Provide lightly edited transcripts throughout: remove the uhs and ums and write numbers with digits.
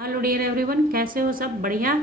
Hello dear everyone, कैसे हो सब? बढ़िया।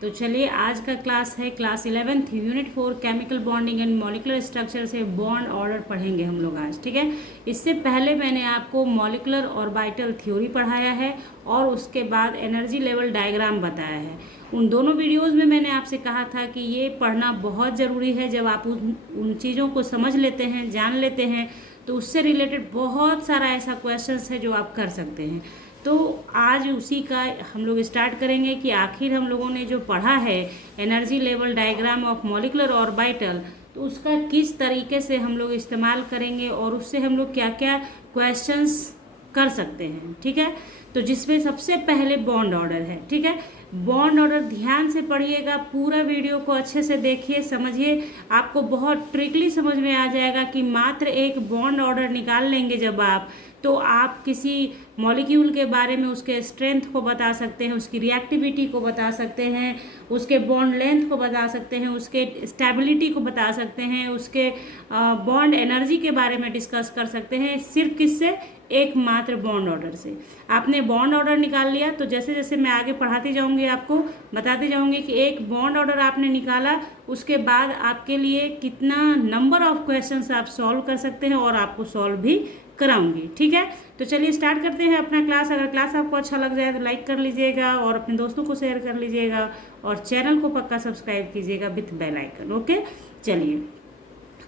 तो चलिए, आज का क्लास है class 11th unit 4 chemical bonding and molecular structure से बॉन्ड ऑर्डर पढ़ेंगे हम लोग आज। ठीक है, इससे पहले मैंने आपको मॉलिकुलर ऑर्बिटल थ्योरी पढ़ाया है और उसके बाद एनर्जी लेवल डायग्राम बताया है। उन दोनों वीडियोस में मैंने आपसे कहा था कि ये पढ़ना बहुत ज़रूरी है। जब आप उन चीज़ों को समझ लेते हैं, जान लेते हैं, तो उससे रिलेटेड बहुत सारा ऐसा क्वेश्चंस है जो आप कर सकते हैं। तो आज उसी का हम लोग स्टार्ट करेंगे कि आखिर हम लोगों ने जो पढ़ा है energy level diagram of molecular orbital, तो उसका किस तरीके से हम लोग इस्तेमाल करेंगे और उससे हम लोग क्या क्या क्वेश्चंस कर सकते हैं। ठीक है, तो जिसमें सबसे पहले बॉन्ड ऑर्डर है। ठीक है, बॉन्ड ऑर्डर ध्यान से पढ़िएगा, पूरा वीडियो को अच्छे से देखिए, समझिए। आपको बहुत ट्रिकली समझ में आ जाएगा कि मात्र एक बॉन्ड ऑर्डर निकाल लेंगे जब आप, तो आप किसी मॉलिक्यूल के बारे में उसके स्ट्रेंथ को बता सकते हैं, उसकी रिएक्टिविटी को बता सकते हैं, उसके बॉन्ड लेंथ को बता सकते हैं, उसके स्टेबिलिटी को बता सकते हैं, उसके बॉन्ड एनर्जी के बारे में डिस्कस कर सकते हैं। सिर्फ किससे? एकमात्र बॉन्ड ऑर्डर से। आपने बॉन्ड ऑर्डर निकाल लिया, तो जैसे जैसे मैं आगे पढ़ाती जाऊंगी आपको बताते जाऊंगी कि एक बॉन्ड ऑर्डर आपने निकाला, उसके बाद आपके लिए कितना नंबर ऑफ क्वेश्चंस आप सॉल्व कर सकते हैं और आपको सॉल्व भी कराऊंगी। ठीक है, तो चलिए स्टार्ट करते हैं अपना क्लास। अगर क्लास आपको अच्छा लग जाए तो लाइक कर लीजिएगा और अपने दोस्तों को शेयर कर लीजिएगा और चैनल को पक्का सब्सक्राइब कीजिएगा विथ बेल आइकन। ओके, चलिए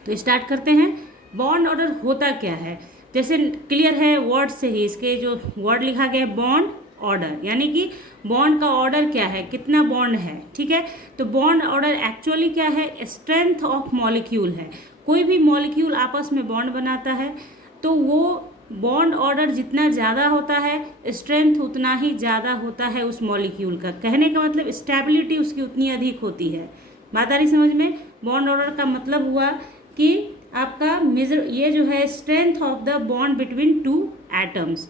तो स्टार्ट करते हैं। बॉन्ड ऑर्डर होता क्या है, जैसे क्लियर है वर्ड से ही, इसके जो वर्ड लिखा गया है बॉन्ड ऑर्डर, यानी कि बॉन्ड का ऑर्डर क्या है, कितना बॉन्ड है। ठीक है, तो बॉन्ड ऑर्डर एक्चुअली क्या है? स्ट्रेंथ ऑफ मॉलिक्यूल है। कोई भी मॉलिक्यूल आपस में बॉन्ड बनाता है, तो वो बॉन्ड ऑर्डर जितना ज़्यादा होता है, स्ट्रेंथ उतना ही ज़्यादा होता है उस मॉलिक्यूल का। कहने का मतलब स्टेबिलिटी उसकी उतनी अधिक होती है। बात आ रही समझ में? बॉन्ड ऑर्डर का मतलब हुआ कि आपका मेजर ये जो है strength of the bond between two atoms,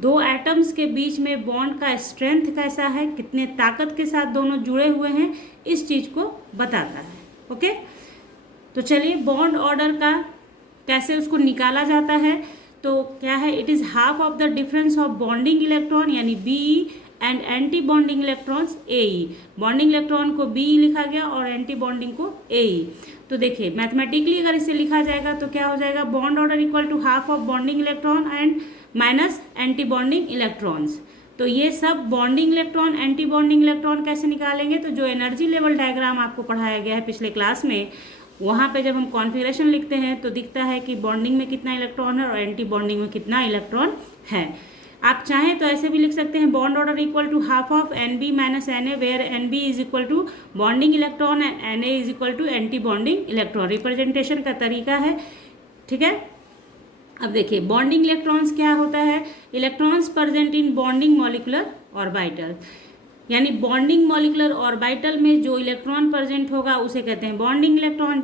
दो एटम्स के बीच में बॉन्ड का स्ट्रेंथ कैसा है, कितने ताकत के साथ दोनों जुड़े हुए हैं, इस चीज़ को बताता है। ओके, तो चलिए बॉन्ड ऑर्डर का कैसे उसको निकाला जाता है। तो क्या है? It is half of the difference of bonding electron यानी B and anti bonding electrons A. Bonding electron को बी लिखा गया और एंटी बॉन्डिंग को ए। तो देखिए मैथमेटिकली अगर इसे लिखा जाएगा तो क्या हो जाएगा? Bond order equal to half of bonding electron and minus anti bonding electrons. तो ये सब bonding electron anti bonding electron कैसे निकालेंगे? तो जो एनर्जी लेवल डायग्राम आपको पढ़ाया गया है पिछले क्लास में, वहाँ पे जब हम कॉन्फ़िगरेशन लिखते हैं तो दिखता है कि बॉन्डिंग में कितना इलेक्ट्रॉन है और एंटी बॉन्डिंग में कितना इलेक्ट्रॉन है। आप चाहें तो ऐसे भी लिख सकते हैं, bond order equal to half of N B minus N A, where N B is equal to bonding electron and N A is equal to anti bonding electron. Representation का तरीका है। ठीक है, अब देखिए बॉन्डिंग इलेक्ट्रॉन्स क्या होता है? Electrons present in bonding molecular orbital, यानी बॉन्डिंग मॉलिकुलर ऑर्बिटल में जो इलेक्ट्रॉन प्रेजेंट होगा उसे कहते हैं बॉन्डिंग इलेक्ट्रॉन।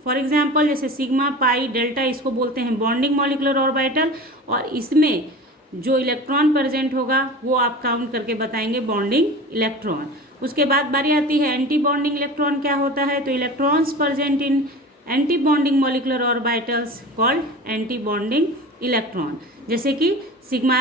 फॉर एग्जांपल जैसे सिग्मा, पाई, डेल्टा, इसको बोलते हैं बॉन्डिंग मॉलिकुलर ऑर्बिटल, और इसमें जो इलेक्ट्रॉन प्रेजेंट होगा वो आप काउंट करके बताएंगे बॉन्डिंग इलेक्ट्रॉन। उसके बाद बारी आती है एंटी बॉन्डिंग इलेक्ट्रॉन क्या होता है? तो electrons present in anti bonding molecular orbitals called anti bonding electron, जैसे कि सिग्मा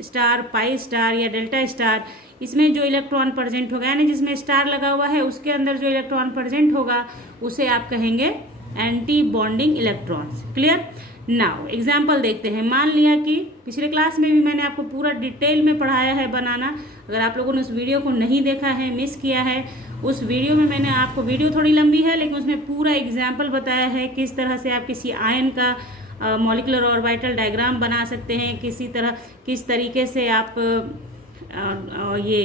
स्टार, पाई स्टार या डेल्टा स्टार। इसमें जो इलेक्ट्रॉन प्रेजेंट होगा, यानी जिसमें स्टार लगा हुआ है उसके अंदर जो इलेक्ट्रॉन प्रेजेंट होगा उसे आप कहेंगे anti bonding electrons. Clear? Now example देखते हैं। मान लिया कि पिछले क्लास में भी मैंने आपको पूरा डिटेल में पढ़ाया है बनाना। अगर आप लोगों ने उस वीडियो को नहीं देखा है, मिस किया है, उस वीडियो में मैंने आपको, वीडियो थोड़ी लंबी है लेकिन उसमें पूरा एग्जाम्पल बताया है किस तरह से आप किसी आयन का मॉलिकुलर ऑर्बिटल डायग्राम बना सकते हैं, किस तरीके से आप ये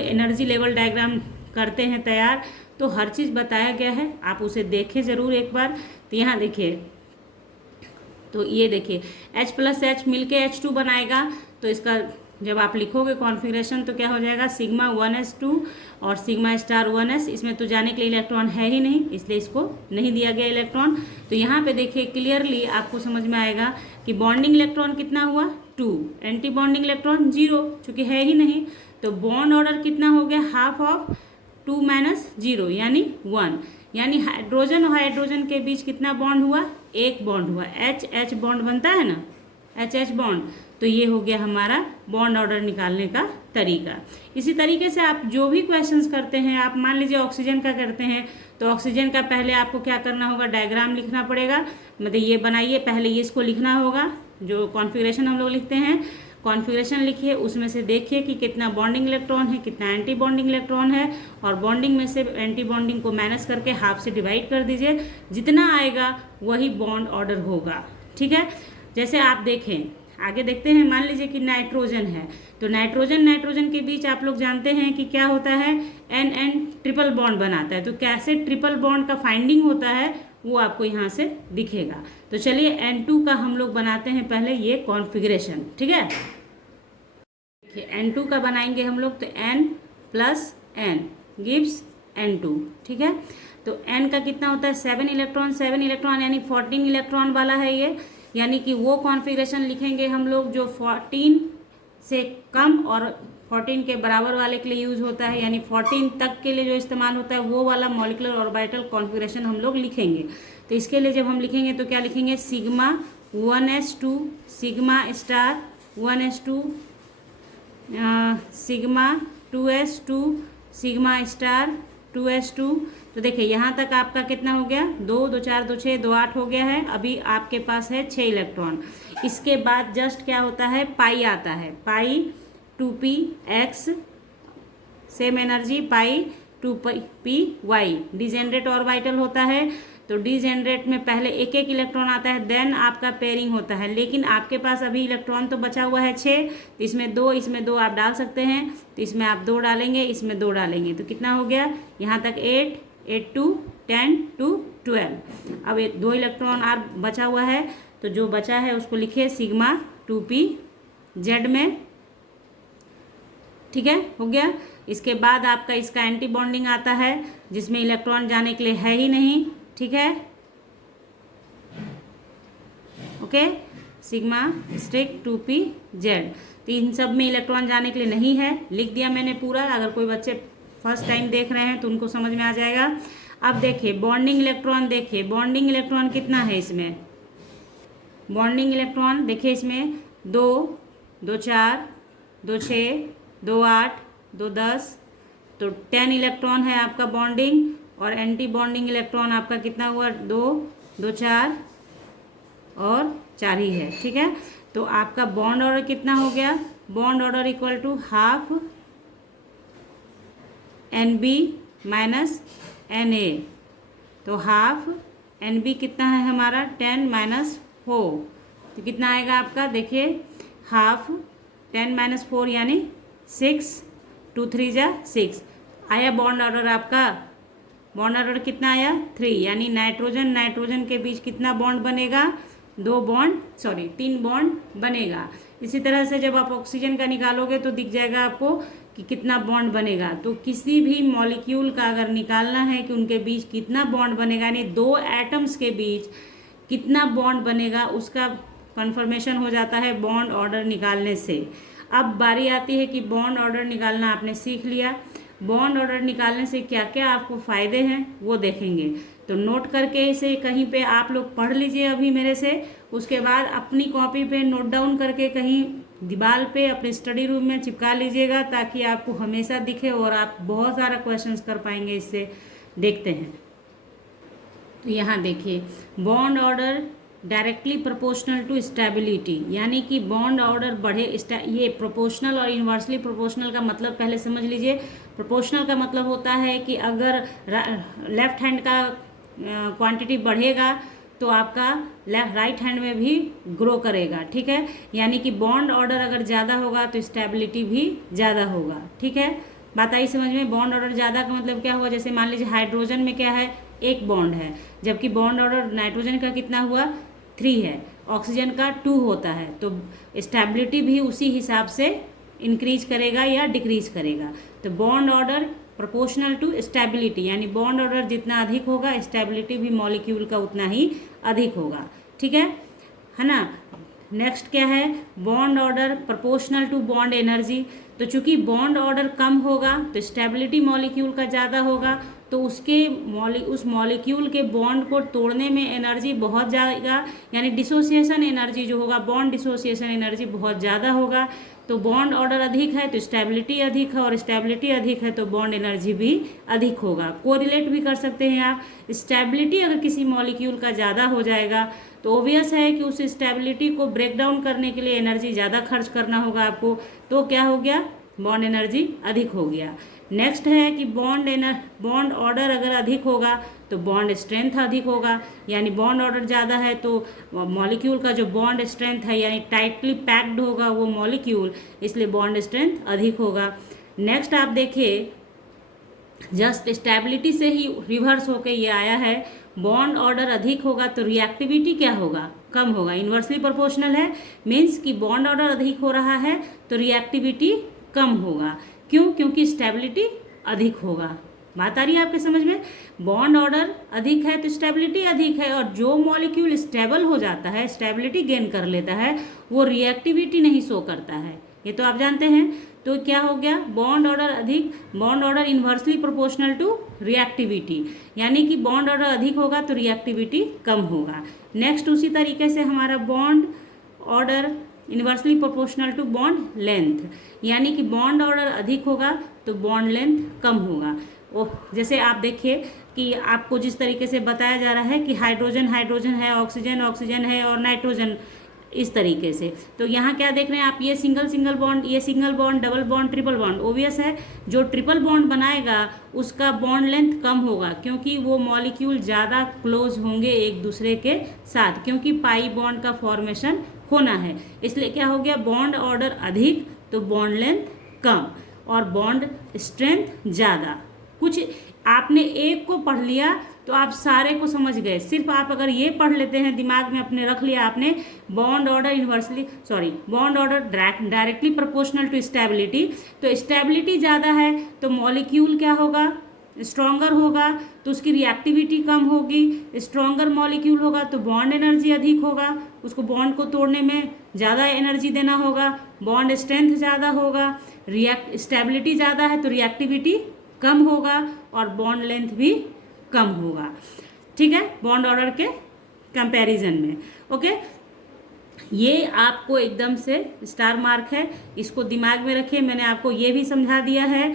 एनर्जी लेवल डायग्राम करते हैं तैयार। तो हर चीज़ बताया गया है, आप उसे देखें ज़रूर एक बार। तो यहाँ देखिए, तो ये देखिए H प्लस H मिल के H2 बनाएगा। तो इसका जब आप लिखोगे कॉन्फ़िगरेशन तो क्या हो जाएगा? सिग्मा 1s2 और सिग्मा स्टार 1s। इसमें तो जाने के लिए इलेक्ट्रॉन है ही नहीं, इसलिए इसको नहीं दिया गया इलेक्ट्रॉन। तो यहाँ पे देखिए क्लियरली आपको समझ में आएगा कि बॉन्डिंग इलेक्ट्रॉन कितना हुआ? 2, एंटी बॉन्डिंग इलेक्ट्रॉन 0, चूँकि है ही नहीं। तो बॉन्ड ऑर्डर कितना हो गया? हाफ ऑफ 2 माइनस 0 यानी 1, यानी हाइड्रोजन और हाइड्रोजन के बीच कितना बॉन्ड हुआ? एक बॉन्ड हुआ। H H बॉन्ड बनता है ना, H बॉन्ड। तो ये हो गया हमारा बॉन्ड ऑर्डर निकालने का तरीका। इसी तरीके से आप जो भी क्वेश्चंस करते हैं, आप मान लीजिए ऑक्सीजन का करते हैं तो ऑक्सीजन का पहले आपको क्या करना होगा, डायग्राम लिखना पड़ेगा, मतलब ये बनाइए, पहले ये इसको लिखना होगा, जो कॉन्फ़िगरेशन हम लोग लिखते हैं, कॉन्फ़िगरेशन लिखिए, उसमें से देखिए कि कितना बॉन्डिंग इलेक्ट्रॉन है, कितना एंटी बॉन्डिंग इलेक्ट्रॉन है, और बॉन्डिंग में से एंटी बॉन्डिंग को माइनस करके हाफ से डिवाइड कर दीजिए, जितना आएगा वही बॉन्ड ऑर्डर होगा। ठीक है, जैसे आप देखें, आगे देखते हैं, मान लीजिए कि नाइट्रोजन है, तो नाइट्रोजन के बीच आप लोग जानते हैं कि क्या होता है, एन ट्रिपल बॉन्ड बनाता है। तो कैसे ट्रिपल बॉन्ड का फाइंडिंग होता है वो आपको यहाँ से दिखेगा। तो चलिए N2 का हम लोग बनाते हैं पहले ये कॉन्फ़िगरेशन। ठीक है, N2 का बनाएंगे हम लोग, तो N plus N gives N2। ठीक है, तो N का कितना होता है, 7 इलेक्ट्रॉन यानी 14 इलेक्ट्रॉन वाला है ये, यानी कि वो कॉन्फ़िगरेशन लिखेंगे हम लोग जो 14 से कम और 14 के बराबर वाले के लिए यूज़ होता है, यानी 14 तक के लिए जो इस्तेमाल होता है वो वाला मॉलिक्यूलर ऑर्बिटल कॉन्फ़िगरेशन हम लोग लिखेंगे। तो इसके लिए जब हम लिखेंगे तो क्या लिखेंगे, sigma 1s2 sigma star 1s2 sigma 2s2 sigma star 2s2। तो देखिए यहाँ तक आपका कितना हो गया, 2 2 4 2 6 2 8 हो गया है। अभी आपके पास है 6 इलेक्ट्रॉन। इसके बाद जस्ट क्या होता है, पाई आता है, पाई 2p x सेम एनर्जी पाई 2p y डिजेनरेट ऑर्बिटल होता है। तो डिजेनरेट में पहले एक एक इलेक्ट्रॉन आता है, देन आपका पेयरिंग होता है, लेकिन आपके पास अभी इलेक्ट्रॉन तो बचा हुआ है 6, तो इसमें दो आप डाल सकते हैं, तो इसमें आप 2 डालेंगे, इसमें 2 डालेंगे, तो कितना हो गया यहाँ तक 8 8 2 10 2 12। अब 2 इलेक्ट्रॉन और बचा हुआ है, तो जो बचा है उसको लिखिए सिग्मा 2p z में। ठीक है, हो गया। इसके बाद आपका इसका एंटी बॉन्डिंग आता है, जिसमें इलेक्ट्रॉन जाने के लिए है ही नहीं। ठीक है, okay, sigma streak 2p z। तो इन सब में इलेक्ट्रॉन जाने के लिए नहीं है, लिख दिया मैंने पूरा। अगर कोई बच्चे फर्स्ट टाइम देख रहे हैं तो उनको समझ में आ जाएगा। अब देखिए बॉन्डिंग इलेक्ट्रॉन, देखिए बॉन्डिंग इलेक्ट्रॉन कितना है इसमें, बॉन्डिंग इलेक्ट्रॉन देखिए इसमें 2 2 4 2 6 2 8 2 10, तो 10 इलेक्ट्रॉन है आपका बॉन्डिंग, और एंटी बॉन्डिंग इलेक्ट्रॉन आपका कितना हुआ, 2 2 4 और 4 ही है। ठीक है, तो आपका बॉन्ड ऑर्डर कितना हो गया, bond order equal to half NB minus Na। तो हाफ NB कितना है हमारा, 10 माइनस 4, तो कितना आएगा आपका, देखिए हाफ 10 माइनस 4 यानी 6, 2 3 जा 6 आया बॉन्ड ऑर्डर आपका। बॉन्ड ऑर्डर कितना आया, 3, यानी नाइट्रोजन के बीच कितना बॉन्ड बनेगा, 3 बॉन्ड बनेगा। इसी तरह से जब आप ऑक्सीजन का निकालोगे तो दिख जाएगा आपको कि कितना बॉन्ड बनेगा। तो किसी भी मॉलिक्यूल का अगर निकालना है कि उनके बीच कितना बॉन्ड बनेगा, यानी 2 एटम्स के बीच कितना बॉन्ड बनेगा, उसका कन्फर्मेशन हो जाता है बॉन्ड ऑर्डर निकालने से। अब बारी आती है कि बॉन्ड ऑर्डर निकालना आपने सीख लिया, बॉन्ड ऑर्डर निकालने से क्या क्या आपको फ़ायदे हैं वो देखेंगे। तो नोट करके इसे कहीं पे आप लोग पढ़ लीजिए अभी मेरे से, उसके बाद अपनी कॉपी पे नोट डाउन करके कहीं दीवार पे अपने स्टडी रूम में चिपका लीजिएगा, ताकि आपको हमेशा दिखे और आप बहुत सारा क्वेश्चंस कर पाएंगे इससे। देखते हैं, तो यहाँ देखिए bond order directly proportional to stability, यानी कि बॉन्ड ऑर्डर बढ़े, ये प्रोपोर्शनल और इन्वर्सली प्रोपोर्शनल का मतलब पहले समझ लीजिए। प्रोपोर्शनल का मतलब होता है कि अगर लेफ्ट हैंड का क्वांटिटी बढ़ेगा तो आपका राइट हैंड में भी ग्रो करेगा। ठीक है, यानी कि बॉन्ड ऑर्डर अगर ज़्यादा होगा तो स्टेबिलिटी भी ज़्यादा होगा। ठीक है, बात आई समझ में। बॉन्ड ऑर्डर ज़्यादा का मतलब क्या हुआ, जैसे मान लीजिए हाइड्रोजन में क्या है, 1 बॉन्ड है, जबकि बॉन्ड ऑर्डर नाइट्रोजन का कितना हुआ, 3 है, ऑक्सीजन का 2 होता है, तो स्टेबिलिटी भी उसी हिसाब से इंक्रीज करेगा या डिक्रीज करेगा। तो bond order proportional to stability, यानी बॉन्ड ऑर्डर जितना अधिक होगा स्टेबिलिटी भी मॉलिक्यूल का उतना ही अधिक होगा। ठीक है ना। नेक्स्ट क्या है, bond order proportional to bond energy. तो चूंकि बॉन्ड ऑर्डर कम होगा तो स्टेबिलिटी मॉलिक्यूल का ज़्यादा होगा, तो उस मॉलिक्यूल के बॉन्ड को तोड़ने में एनर्जी बहुत ज़्यादा, यानी डिसोसिएशन एनर्जी जो होगा, बॉन्ड डिसोसिएशन एनर्जी बहुत ज़्यादा होगा। तो बॉन्ड ऑर्डर अधिक है तो स्टेबिलिटी अधिक है, और स्टेबिलिटी अधिक है तो बॉन्ड एनर्जी भी अधिक होगा। कोरिलेट भी कर सकते हैं आप, स्टेबिलिटी अगर किसी मॉलिक्यूल का ज़्यादा हो जाएगा तो ओबियस है कि उस स्टेबिलिटी को ब्रेक डाउन करने के लिए एनर्जी ज़्यादा खर्च करना होगा आपको, तो क्या हो गया, बॉन्ड एनर्जी अधिक हो गया। नेक्स्ट है कि बॉन्ड ऑर्डर अगर अधिक होगा तो बॉन्ड स्ट्रेंथ अधिक होगा, यानी बॉन्ड ऑर्डर ज़्यादा है तो मॉलिक्यूल का जो बॉन्ड स्ट्रेंथ है, यानी टाइटली पैक्ड होगा वो मॉलिक्यूल, इसलिए बॉन्ड स्ट्रेंथ अधिक होगा। नेक्स्ट आप देखिए, जस्ट स्टेबिलिटी से ही रिवर्स होके ये आया है, बॉन्ड ऑर्डर अधिक होगा तो रिएक्टिविटी क्या होगा, कम होगा। इन्वर्सली प्रोपोर्शनल है, मीन्स कि बॉन्ड ऑर्डर अधिक हो रहा है तो रिएक्टिविटी कम होगा। क्यों? क्योंकि स्टेबिलिटी अधिक होगा। बात आ रही है आपके समझ में? बॉन्ड ऑर्डर अधिक है तो स्टेबिलिटी अधिक है, और जो मॉलिक्यूल स्टेबल हो जाता है, स्टेबिलिटी गेन कर लेता है, वो रिएक्टिविटी नहीं शो करता है, ये तो आप जानते हैं। तो क्या हो गया, बॉन्ड ऑर्डर अधिक, bond order inversely proportional to reactivity, यानी कि बॉन्ड ऑर्डर अधिक होगा तो रिएक्टिविटी कम होगा। नेक्स्ट उसी तरीके से हमारा bond order inversely proportional to bond length, यानी कि बॉन्ड ऑर्डर अधिक होगा तो बॉन्ड लेंथ कम होगा। जैसे आप देखिए कि आपको जिस तरीके से बताया जा रहा है कि हाइड्रोजन हाइड्रोजन है, ऑक्सीजन ऑक्सीजन है, और नाइट्रोजन इस तरीके से, तो यहाँ क्या देख रहे हैं आप, ये सिंगल बॉन्ड, ये single bond, double bond, triple bond. Obvious है जो ट्रिपल बॉन्ड बनाएगा उसका बॉन्ड लेंथ कम होगा, क्योंकि वो मॉलिक्यूल ज़्यादा क्लोज होंगे एक दूसरे के साथ, क्योंकि पाई बॉन्ड का फॉर्मेशन होना है, इसलिए क्या हो गया, बॉन्ड ऑर्डर अधिक तो बॉन्ड लेंथ कम और बॉन्ड स्ट्रेंथ ज़्यादा। कुछ आपने एक को पढ़ लिया तो आप सारे को समझ गए। सिर्फ आप अगर ये पढ़ लेते हैं, दिमाग में अपने रख लिया आपने, bond order directly proportional to stability, तो स्टेबिलिटी ज़्यादा है तो मॉलिक्यूल क्या होगा, स्ट्रॉन्गर होगा, तो उसकी रिएक्टिविटी कम होगी। स्ट्रॉन्गर मॉलिक्यूल होगा तो बॉन्ड एनर्जी अधिक होगा, उसको बॉन्ड को तोड़ने में ज़्यादा एनर्जी देना होगा, बॉन्ड स्ट्रेंथ ज़्यादा होगा। स्टेबिलिटी ज़्यादा है तो रिएक्टिविटी कम होगा और बॉन्ड लेंथ भी कम होगा। ठीक है, बॉन्ड ऑर्डर के कंपैरिजन में। ओके, ये आपको एकदम से स्टार मार्क है, इसको दिमाग में रखिए। मैंने आपको ये भी समझा दिया है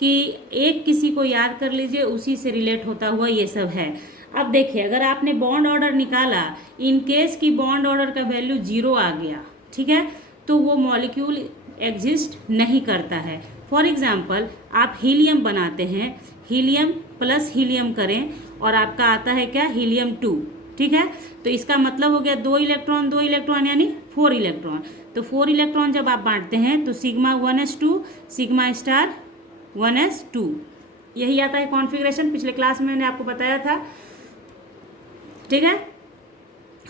कि एक किसी को याद कर लीजिए, उसी से रिलेट होता हुआ ये सब है। अब देखिए, अगर आपने बॉन्ड ऑर्डर निकाला, इन केस की बॉन्ड ऑर्डर का वैल्यू 0 आ गया, ठीक है, तो वो मॉलिक्यूल एग्जिस्ट नहीं करता है। फॉर एग्जाम्पल, आप हीलियम बनाते हैं, हीलियम प्लस हीलियम करें और आपका आता है क्या, हीलियम 2, ठीक है, तो इसका मतलब हो गया 2 इलेक्ट्रॉन यानी 4 इलेक्ट्रॉन। तो 4 इलेक्ट्रॉन जब आप बांटते हैं तो sigma 1s2 sigma star 1s2, यही आता है कॉन्फ़िगरेशन, पिछले क्लास में मैंने आपको बताया था। ठीक है,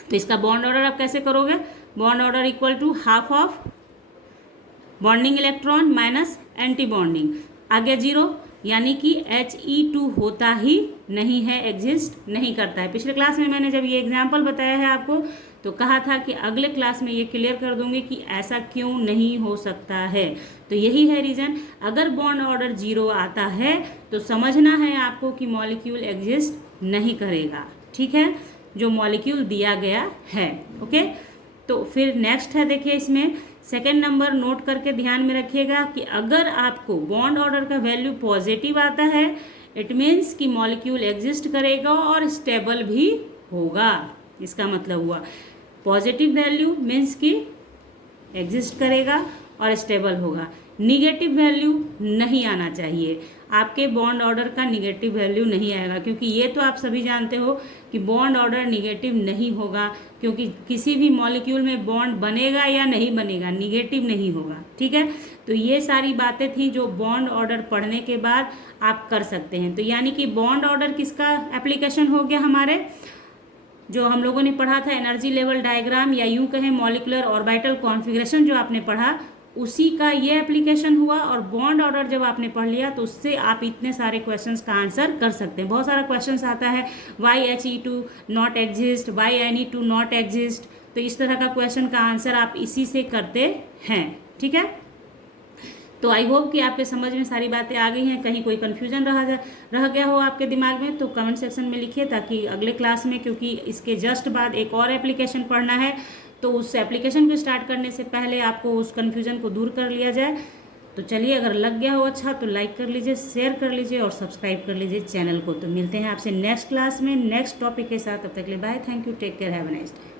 तो इसका बॉन्ड ऑर्डर आप कैसे करोगे, bond order equal to half of bonding electron minus anti bonding, आगे 0, यानी कि He2 होता ही नहीं है, एग्जिस्ट नहीं करता है। पिछले क्लास में मैंने जब ये एग्जाम्पल बताया है आपको तो कहा था कि अगले क्लास में ये क्लियर कर दूंगी कि ऐसा क्यों नहीं हो सकता है। तो यही है रीज़न, अगर बॉन्ड ऑर्डर 0 आता है तो समझना है आपको कि मॉलिक्यूल एग्जिस्ट नहीं करेगा। ठीक है, जो मॉलिक्यूल दिया गया है। ओके, तो फिर नेक्स्ट है, देखिए इसमें सेकेंड नंबर नोट करके ध्यान में रखिएगा कि अगर आपको बॉन्ड ऑर्डर का वैल्यू पॉजिटिव आता है, इट मीन्स कि मॉलिक्यूल एग्जिस्ट करेगा और स्टेबल भी होगा। इसका मतलब हुआ पॉजिटिव वैल्यू मीन्स कि एग्जिस्ट करेगा और स्टेबल होगा। निगेटिव वैल्यू नहीं आना चाहिए, आपके बॉन्ड ऑर्डर का निगेटिव वैल्यू नहीं आएगा, क्योंकि ये तो आप सभी जानते हो कि बॉन्ड ऑर्डर निगेटिव नहीं होगा, क्योंकि किसी भी मॉलिक्यूल में बॉन्ड बनेगा या नहीं बनेगा, निगेटिव नहीं होगा। ठीक है, तो ये सारी बातें थी जो बॉन्ड ऑर्डर पढ़ने के बाद आप कर सकते हैं। तो यानी कि बॉन्ड ऑर्डर किसका एप्लीकेशन हो गया, हमारे जो हम लोगों ने पढ़ा था एनर्जी लेवल डायग्राम, या यूं कहें मॉलिकुलर ऑर्बिटल कॉन्फ़िगरेशन जो आपने पढ़ा, उसी का ये एप्लीकेशन हुआ। और बॉन्ड ऑर्डर जब आपने पढ़ लिया तो उससे आप इतने सारे क्वेश्चंस का आंसर कर सकते हैं। बहुत सारा क्वेश्चंस आता है, why He2 not exist, why Ne2 not exist, तो इस तरह का क्वेश्चन का आंसर आप इसी से करते हैं। ठीक है, तो आई होप कि आपके समझ में सारी बातें आ गई हैं। कहीं कोई कन्फ्यूजन रह गया हो आपके दिमाग में तो कमेंट सेक्शन में लिखिए, ताकि अगले क्लास में, क्योंकि इसके जस्ट बाद एक और एप्लीकेशन पढ़ना है, तो उस एप्लीकेशन को स्टार्ट करने से पहले आपको उस कन्फ्यूजन को दूर कर लिया जाए। तो चलिए, अगर लग गया हो अच्छा तो लाइक कर लीजिए, शेयर कर लीजिए और सब्सक्राइब कर लीजिए चैनल को। तो मिलते हैं आपसे नेक्स्ट क्लास में नेक्स्ट टॉपिक के साथ। तब तक के लिए bye, thank you, take care, have a nice day.